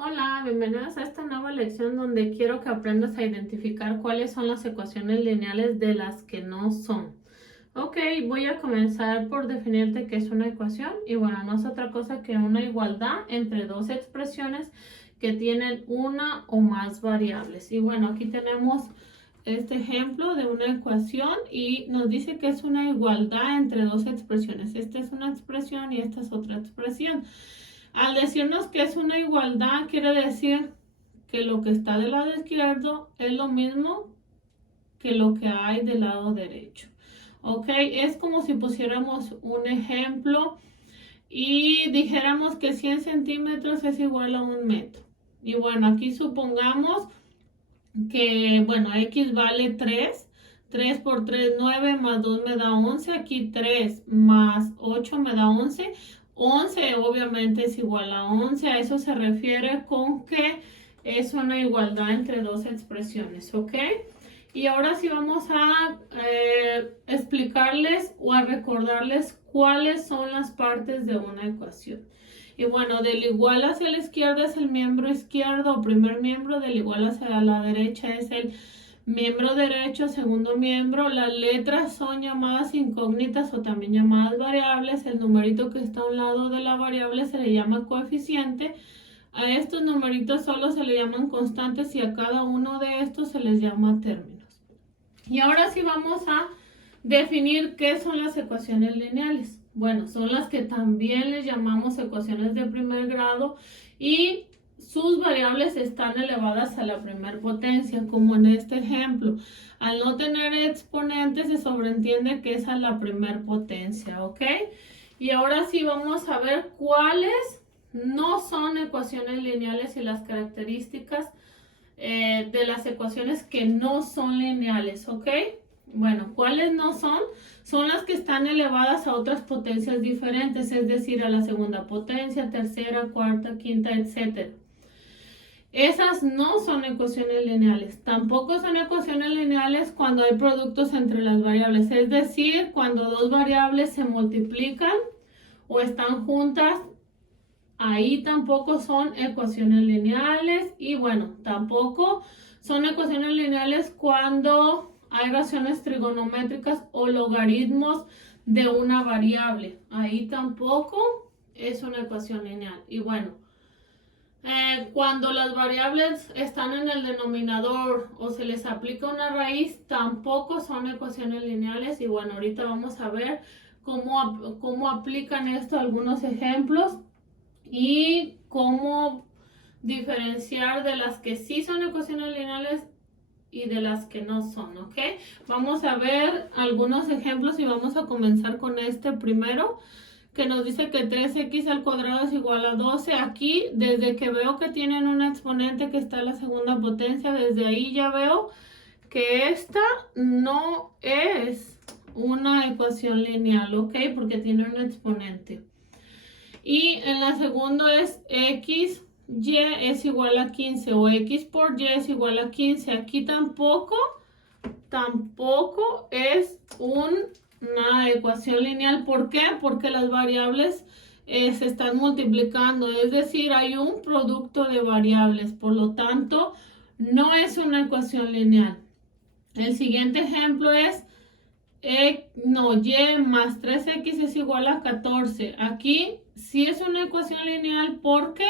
Hola, bienvenidos a esta nueva lección donde quiero que aprendas a identificar cuáles son las ecuaciones lineales de las que no son. Ok, voy a comenzar por definirte qué es una ecuación y bueno, no es otra cosa que una igualdad entre dos expresiones que tienen una o más variables. Y bueno, aquí tenemos este ejemplo de una ecuación y nos dice que es una igualdad entre dos expresiones. Esta es una expresión y esta es otra expresión. Al decirnos que es una igualdad, quiere decir que lo que está del lado izquierdo es lo mismo que lo que hay del lado derecho. Ok, es como si pusiéramos un ejemplo y dijéramos que 100 centímetros es igual a 1 metro. Y bueno, aquí supongamos que, bueno, x vale 3. 3 por 3, 9, más 2 me da 11. Aquí 3 más 8 me da 11. 11 obviamente es igual a 11. A eso se refiere con que es una igualdad entre dos expresiones, ¿ok? Y ahora sí vamos a explicarles o a recordarles cuáles son las partes de una ecuación. Y bueno, del igual hacia la izquierda es el miembro izquierdo o primer miembro, del igual hacia la derecha es el miembro derecho, segundo miembro. Las letras son llamadas incógnitas o también llamadas variables. El numerito que está a un lado de la variable se le llama coeficiente. A estos numeritos solo se le llaman constantes y a cada uno de estos se les llama términos. Y ahora sí vamos a definir qué son las ecuaciones lineales. Bueno, son las que también les llamamos ecuaciones de primer grado y sus variables están elevadas a la primer potencia, como en este ejemplo. Al no tener exponentes se sobreentiende que esa es la primer potencia, ¿ok? Y ahora sí vamos a ver cuáles no son ecuaciones lineales y las características de las ecuaciones que no son lineales, ¿ok? Bueno, ¿cuáles no son? Son las que están elevadas a otras potencias diferentes, es decir, a la segunda potencia, tercera, cuarta, quinta, etc. Esas no son ecuaciones lineales. Tampoco son ecuaciones lineales cuando hay productos entre las variables, es decir, cuando dos variables se multiplican o están juntas. Ahí tampoco son ecuaciones lineales y bueno, tampoco son ecuaciones lineales cuando hay razones trigonométricas o logaritmos de una variable. Ahí tampoco es una ecuación lineal. Y bueno, cuando las variables están en el denominador o se les aplica una raíz, tampoco son ecuaciones lineales. Y bueno, ahorita vamos a ver cómo aplican esto algunos ejemplos y cómo diferenciar de las que sí son ecuaciones lineales y de las que no son, ¿ok? Vamos a ver algunos ejemplos y vamos a comenzar con este primero que nos dice que 3x al cuadrado es igual a 12. Aquí, desde que veo que tienen un exponente que está a la segunda potencia, desde ahí ya veo que esta no es una ecuación lineal, ¿ok? Porque tiene un exponente. Y en la segunda es x, y es igual a 15 o x por y es igual a 15. Aquí tampoco es una ecuación lineal. ¿Por qué? Porque las variables se están multiplicando, es decir, hay un producto de variables, por lo tanto, no es una ecuación lineal. El siguiente ejemplo es y más 3x es igual a 14. Aquí sí es una ecuación lineal porque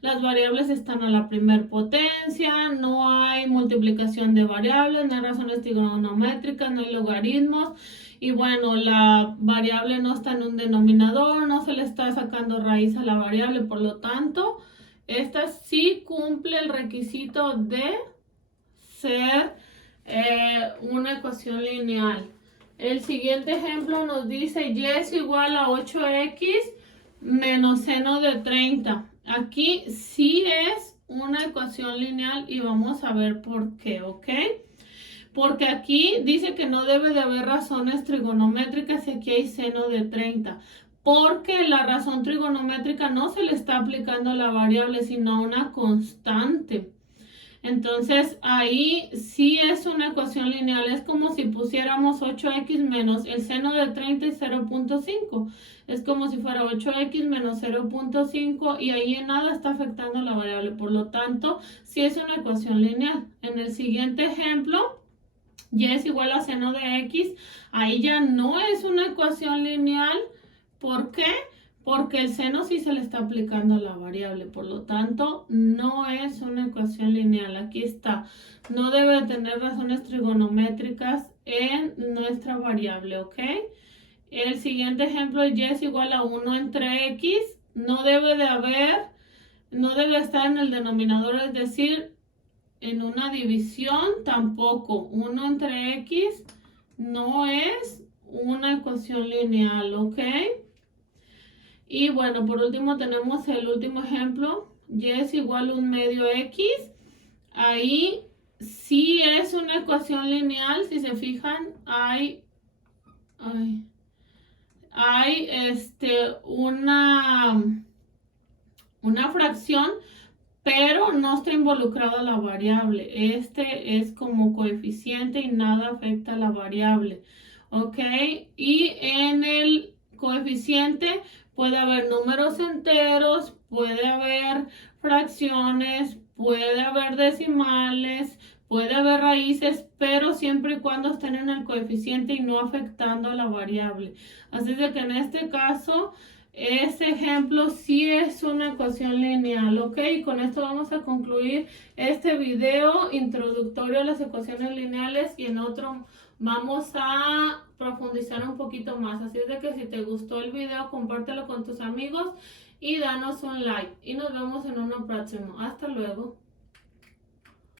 las variables están a la primer potencia, no hay multiplicación de variables, no hay razones trigonométricas, no hay logaritmos. Y bueno, la variable no está en un denominador, no se le está sacando raíz a la variable, por lo tanto, esta sí cumple el requisito de ser una ecuación lineal. El siguiente ejemplo nos dice y es igual a 8x menos seno de 30. Aquí sí es una ecuación lineal y vamos a ver por qué, ¿ok? Porque aquí dice que no debe de haber razones trigonométricas y aquí hay seno de 30. Porque la razón trigonométrica no se le está aplicando a la variable, sino a una constante. Entonces ahí sí es una ecuación lineal, es como si pusiéramos 8x menos el seno de 30 y 0.5. Es como si fuera 8x menos 0.5 y ahí en nada está afectando la variable. Por lo tanto, sí es una ecuación lineal. En el siguiente ejemplo, y es igual a seno de x, ahí ya no es una ecuación lineal. ¿Por qué? Porque el seno sí se le está aplicando a la variable, por lo tanto no es una ecuación lineal. Aquí está, no debe tener razones trigonométricas en nuestra variable, ¿ok? El siguiente ejemplo, y es igual a 1 entre x, no debe de haber, no debe estar en el denominador, es decir, en una división tampoco. 1 entre x no es una ecuación lineal, ¿ok? Y bueno, por último tenemos el último ejemplo, y es igual a 1/2x. Ahí sí es una ecuación lineal, si se fijan, hay una fracción, pero no está involucrada la variable. Este es como coeficiente y nada afecta a la variable. ¿Ok? Y en el coeficiente puede haber números enteros, puede haber fracciones, puede haber decimales, puede haber raíces, pero siempre y cuando estén en el coeficiente y no afectando a la variable. Así de que en este caso, este ejemplo sí es una ecuación lineal, ¿ok? Y con esto vamos a concluir este video introductorio a las ecuaciones lineales y en otro vamos a profundizar un poquito más. Así es de que si te gustó el video, compártelo con tus amigos y danos un like. Y nos vemos en uno próximo. Hasta luego.